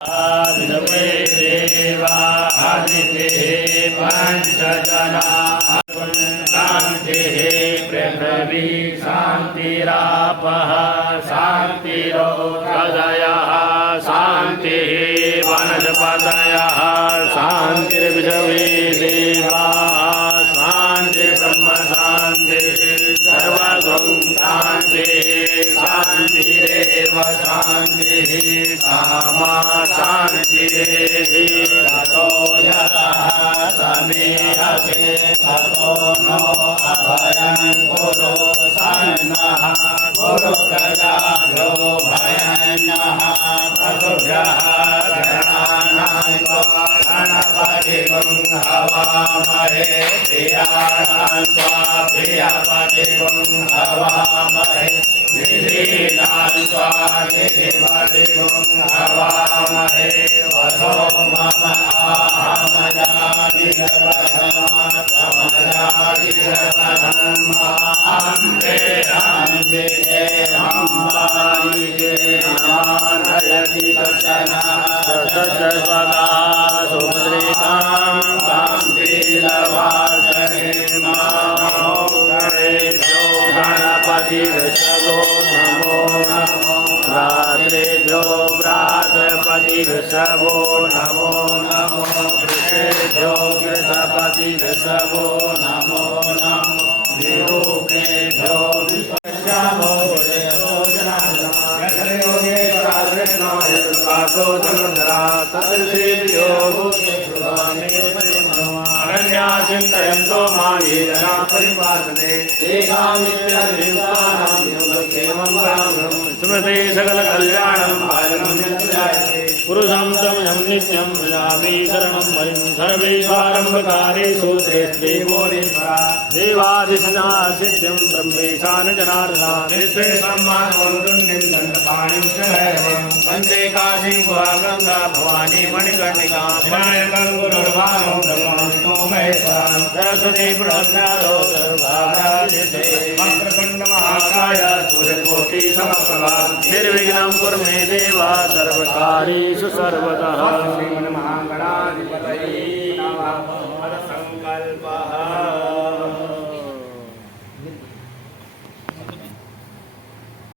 आदित्य देवा आदित्य पंचजना शांति पृथ्वी शांतिरापः शांतिरोषधयः शांति वनस्पतयः शांतिर्विश्वे देवाः शांति ब्रह्म शांति सर्वगुण शांति शांतिरेव शांतिः सामा शांतिरेधि ततो यतः समीहसे ततो नो अभयं कुरु सन्नः कुरु प्रजाभ्यो भयन्नः पशुभ्यः गणानां गणपतिं हवामहे प्रियाणां प्रियपतिं हवामहे निधीनां निधिपतिं हवामहे वसो मम आहमयादिगवधमातमयादिगवधम् अम्बे अम्बे अम्बालिके नमानयति दर्शनः तत्सर्वगा सुमद्रिकां कान्तिलवासने मामोगणेभ्यो गणपतिर्षभो नमो नमो भ्रातृभ्यो भ्रातृपतिर्षभो नमो नमो वृषेभ्यो वृषपतिर्षभो नमो नमो विरूपेभ्यो विपश्यभो चिंतयन्तो मायेना परिपालने स्मृते सकल कल्याणं पुरुषं समयं नित्यं भजामि शरणं वयं सर्वेश्वरम्भकारेषु श्रेष्ठे देवादिशना सिद्धिं ब्रह्मेशान जनार्दनान् वन्दे काशीं गंगा भवानी मणिकर्णिका सरस्वती प्रज्ञानो सर्वभारते वक्रतुण्ड महाकाय सूर्यकोटि समप्रभा निर्विघ्नं कुरु मे देव सर्वकार्येषु सर्वतः श्रीमन्महागणाधिपतये नमः। संकल्पः